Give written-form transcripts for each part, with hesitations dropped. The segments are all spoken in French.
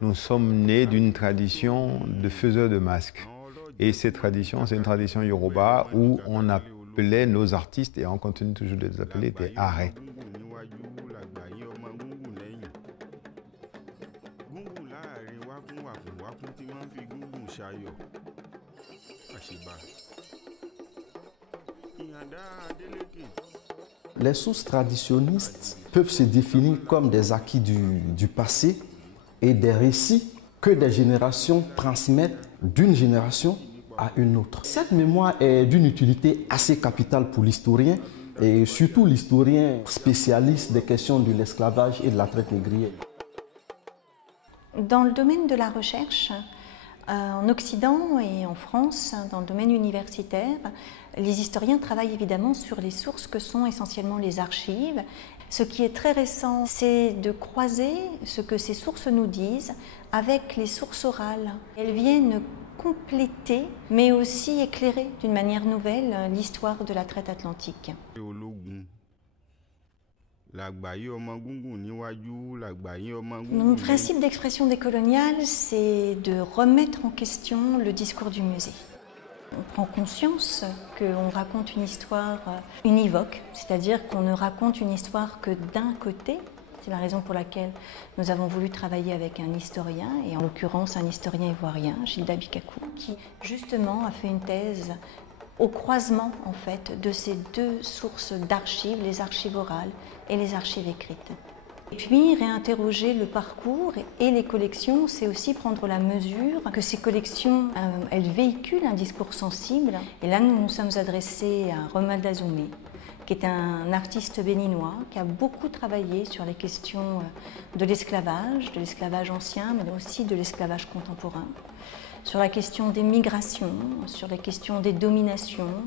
Nous sommes nés d'une tradition de faiseurs de masques. Et cette tradition, c'est une tradition yoruba où on appelait nos artistes, et on continue toujours de les appeler, des arrêts. Les sources traditionnistes peuvent se définir comme des acquis du passé et des récits que des générations transmettent d'une génération à une autre. Cette mémoire est d'une utilité assez capitale pour l'historien et surtout l'historien spécialiste des questions de l'esclavage et de la traite négrière. Dans le domaine de la recherche, en Occident et en France, dans le domaine universitaire, les historiens travaillent évidemment sur les sources que sont essentiellement les archives. Ce qui est très récent, c'est de croiser ce que ces sources nous disent avec les sources orales. Elles viennent compléter, mais aussi éclairer d'une manière nouvelle l'histoire de la traite atlantique. Le principe d'expression décoloniale, c'est de remettre en question le discours du musée. On prend conscience qu'on raconte une histoire univoque, c'est-à-dire qu'on ne raconte une histoire que d'un côté. C'est la raison pour laquelle nous avons voulu travailler avec un historien, et en l'occurrence un historien ivoirien, Gilda Bikakou, qui justement a fait une thèse au croisement en fait de ces deux sources d'archives, les archives orales et les archives écrites. Et puis réinterroger le parcours et les collections, c'est aussi prendre la mesure que ces collections, elles véhiculent un discours sensible. Et là, nous nous sommes adressés à Romuald Azoumé, qui est un artiste béninois qui a beaucoup travaillé sur les questions de l'esclavage ancien, mais aussi de l'esclavage contemporain, sur la question des migrations, sur les questions des dominations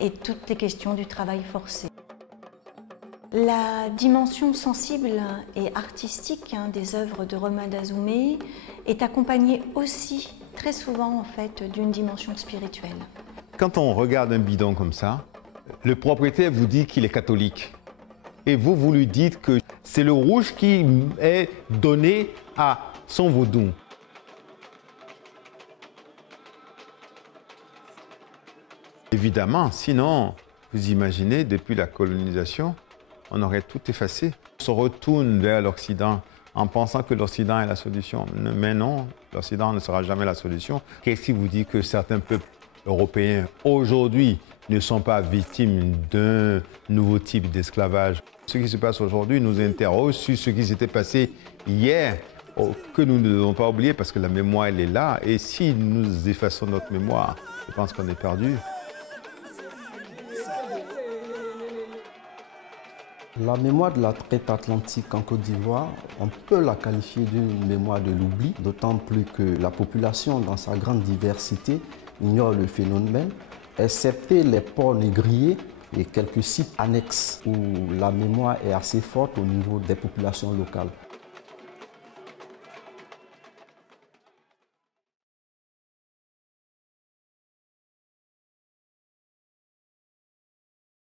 et toutes les questions du travail forcé. La dimension sensible et artistique des œuvres de Romuald Azoumé est accompagnée aussi très souvent en fait d'une dimension spirituelle. Quand on regarde un bidon comme ça, le propriétaire vous dit qu'il est catholique. Et vous lui dites que c'est le rouge qui est donné à son vaudou. Évidemment, sinon, vous imaginez, depuis la colonisation, on aurait tout effacé. On se retourne vers l'Occident en pensant que l'Occident est la solution. Mais non, l'Occident ne sera jamais la solution. Qu'est-ce qui vous dit que certains peuples européens, aujourd'hui, ne sont pas victimes d'un nouveau type d'esclavage? Ce qui se passe aujourd'hui nous interroge sur ce qui s'était passé hier, que nous ne devons pas oublier parce que la mémoire, elle est là. Et si nous effaçons notre mémoire, je pense qu'on est perdu. La mémoire de la traite atlantique en Côte d'Ivoire, on peut la qualifier d'une mémoire de l'oubli, d'autant plus que la population, dans sa grande diversité, ignore le phénomène, excepté les ports négriers et quelques sites annexes où la mémoire est assez forte au niveau des populations locales.